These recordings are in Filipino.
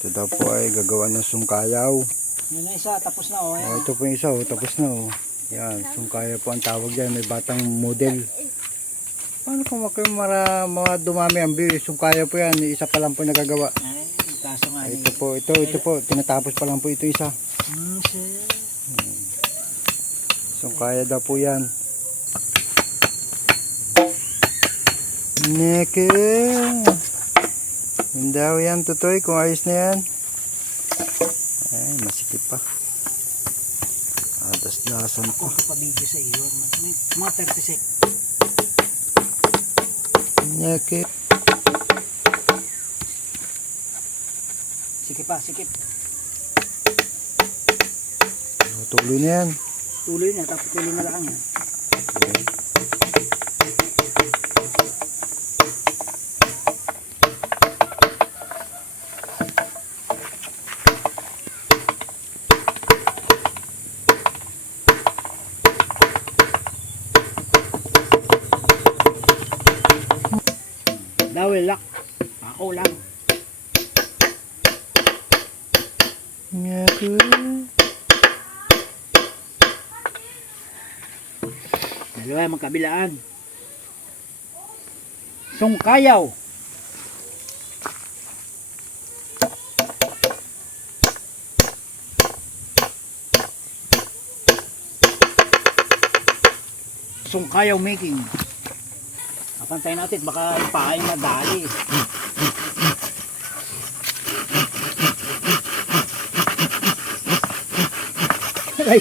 Ito daw po ay gagawa ng sungkayaw. Yun na isa, tapos na oh. Oh, ito po yung isa, oh, tapos na oh. Yan, sungkayaw po ang tawag dyan. May batang model. Paano kung mga dumami ang view? Sungkayaw po yan. Isa pa lang po nagagawa. Ay, kaso nga. Ito po. Tinatapos pa lang po ito isa. Sir. Sungkayaw daw po yan. Neke. Hindi daw yan, tutoy. Kung ayos na yan. Ay, masikip pa. Das-dasan pa. Kung kapabidyo sa iyo, mga 36. Neke. Sikip pa, sikip. Tuloy na yan. Tuloy na, tapos tuloy na lang yan. Okay. Dawil lak. Ako lang. Neke. Dalawa magkabilaan. Sungkayaw. Sungkayaw making. Kapantay natin baka ipahay madali. Ay.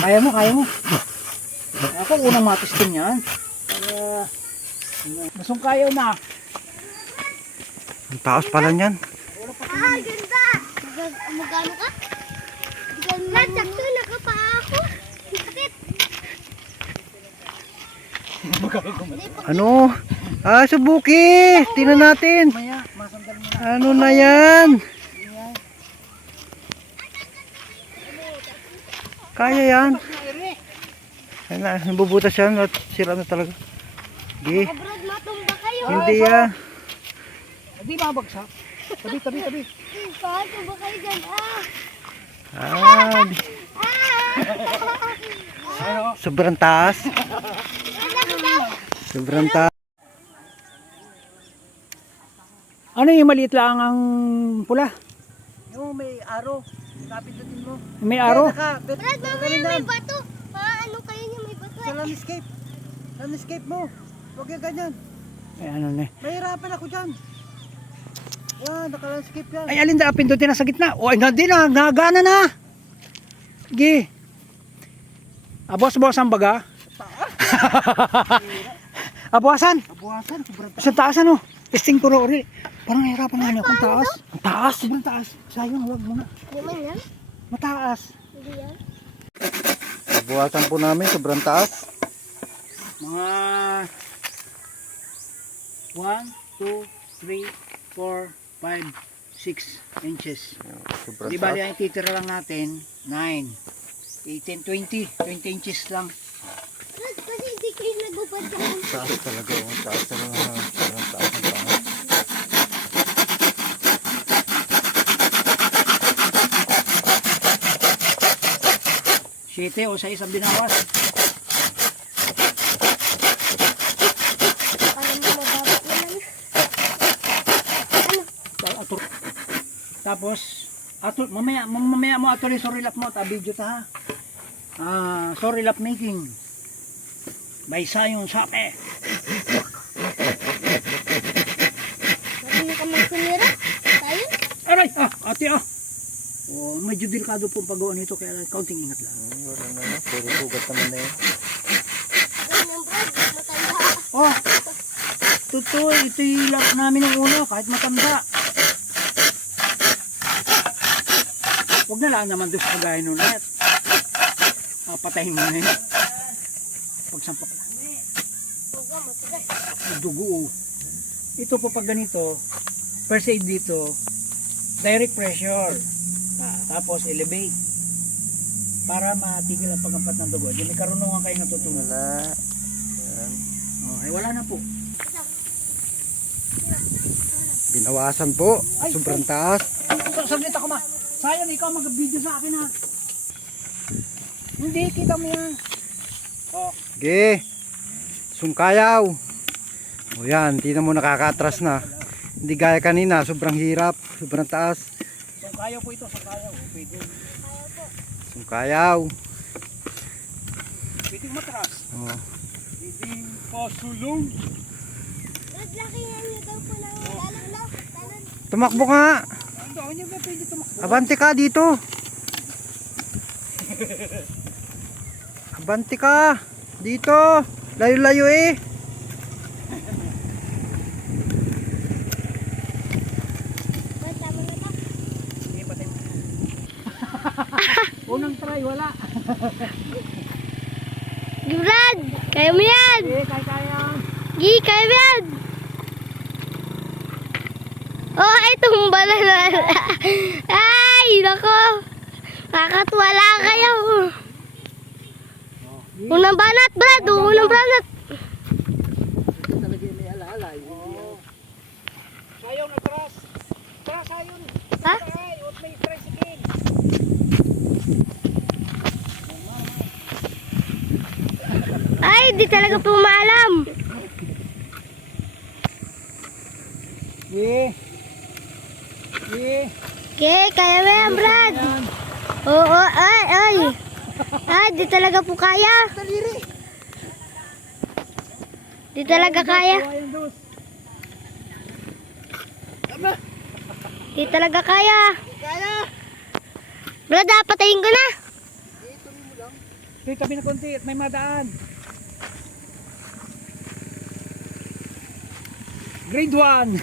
Kaya mo, kaya mo. Ako unang matisting yan. Para nasungkayaw na. Ang taas pala niyan. Ah, ganda! Magano ka? Ganda! Sakto, nakapaa ako. Sakit! Ano? Ah, subuki! Tingnan natin. Maya, masandal mo na. Ano na yan? Yan. Kaya yan. Ayun na, nabubutas yan at sira na talaga. Di, Abroad, matumba kayo. hindi yan. Di babagsak. Tabi, tabi, tabi. Kahit tumba kayo dyan. Ah, Ano? sobrang taas. Sobrang taas. Ano yung maliit lang ang pula? Yung may araw, kapindutin mo. May aro? Brad, mamaya may bato. Paano kayo niya may bato? Sa landscape. Landscape mo. Huwag yung ganyan. Ay, ano na. Mahirapan ako dyan. Yan, naka-landscape yan. Ay, alin da, pindutin na sa gitna. O, ay, hindi na, nagana na. Sige. Abos-bos ang baga. Abuasan. Abuhasan, sobrang taas. Sa taas ano? Testing ko rin. Parang nahirapan nga niya kung taas. Ang taas, sobrang taas. Sayang, huwag muna. Di man yan? Mataas. Hindi yan? Abuhasan po namin, sobrang taas. Mga 1, 2, 3, 4, 5, 6 inches. Sobrang Di bali taas. ang titira lang natin 9, 18, 20 inches lang. Brad, kasi hindi kayo nagupad yan. Taas talaga, oh. Taas talaga. Sobrang taas ng taas. Siyete o 6 ang binawas. Alam mo, mababa naman. Tapos mamaya mo ato rin sorry lap mo ta video ta ha. Sorry lap making. By Sayon Sape. Hindi ka magsunira. Tayo? Aray, ate Oh, medyo delikado po ang paggawa nito kaya kaunting ingat lang. Wala na, puro sugat naman na yun. Ganyan, Brad. Matanda. Oh, totoo, ito yung lap namin ng una kahit matanda. Huwag na lang naman doon sa kagaya nun at patayin mo na yun. Pagsampak lang. Huwag ka, matigas. May dugo. Ito po pag ganito, first aid dito, direct pressure. Tapos elevate. Para matigil ang pagampat ng dugo. Diyan may karunungan kayo natutunan. Wala. Yan. Wala na po. Binawasan po. Sobrang taas. Saglit ako ma. Sayang ikaw mag-video sa akin ha. Hindi, kita mo yan. Oh, Sige. Sungkayaw. O yan, tingnan mo nakakatras na. Hindi gaya kanina, sobrang hirap, sobrang taas. sungkayaw po ito, sungkayaw. Pwede. Sungkayaw. Pwede matras. Oh. Pwede pasulong. Brad, laki nga niyo daw po ng lalalaw. Tumakbo nga. Ando, hindi ba pwede tumakbo? Abante ka dito. Abante ka. Dito. Layo-layo eh. Brad, tama na ba? Sige, patay mo. Unang try, wala. Brad, kaya mo yan. Sige, kaya. Gi, kaya mo yan. Oh, ay tumba na. Ay, nako. Kakatwala kayo. Unang banat, Brad. Unang banat. Talaga may alaalay. Sayaw na tras. Tras, sayaw. Ha? Ay, huwag may tricycle. Ay, di talaga po maalam. Sige. Sige. Okay, kaya mo yan, Brad. Oo, ay, ay. Ay, di talaga po kaya. Di talaga kaya. Ayan, dos. Di talaga kaya. Kaya. Brad, patayin ko na. Sige, tabi na konti at may madaan. Grade 1.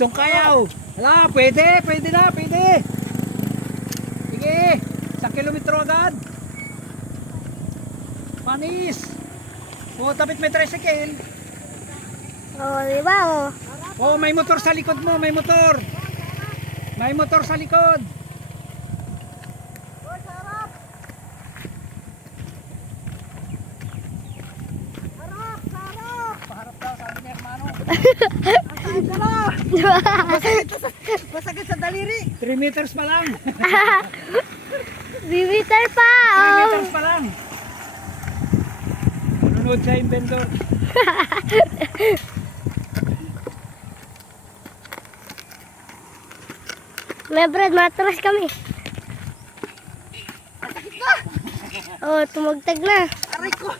Sungkayaw. Hala, pwede na, pwede. Sige, 1 kilometro agad. Panis. O, tapit may tricycle. Oo, di ba, oh. Oh, may motor sa likod mo, may motor. May motor sa likod. Paharap daw, sabi ni hermano. Masakit sa daliri. 3 meters pa lang. Bibiter pa, 3 oh. meters pa lang. Nunod sa inventor. May Brad, matras kami. Oh, tumagtag na. Aray ko.